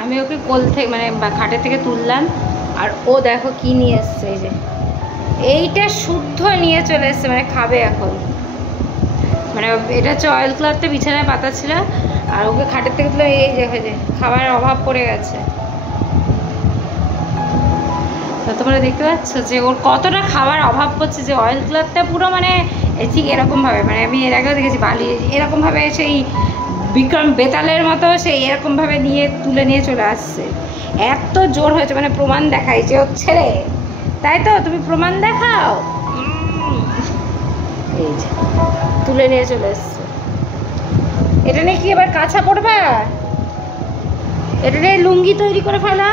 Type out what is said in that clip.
আমি ওকে কোল থেকে মানে খাটের থেকে তুললাম, আর ও দেখো কি নিয়ে এসছে, এই যে এইটা শুদ্ধ নিয়ে চলে এসছে, মানে খাবে এখন। মানে এটা হচ্ছে অয়েল ক্লথটা বিছানায় পাতা ছিল, আর ওকে খাটের থেকে তুলে এই দেখো যে খাবার অভাব পড়ে গেছে। তোমরা দেখতে পাচ্ছ যে ওর কতটা খাবার অভাব পড়ছে, যে অয়েল ক্লথটা পুরো মানে ঠিক এরকমভাবে, মানে আমি এর আগেও দেখেছি বালি এরকমভাবে সেই বিক্রম বেতালের মতো সেই এরকমভাবে নিয়ে তুলে নিয়ে চলে আসছে। এত জোর হয়েছে, মানে প্রমাণ দেখাই যে হচ্ছে রে, তাই তো তুমি প্রমাণ দেখাও। এই যে তুলে নিয়ে চলে এসছে। এটা নিয়ে কি এবার কাঁচা পড়বা? এটা নিয়ে লুঙ্গি তৈরি করে ফেলা।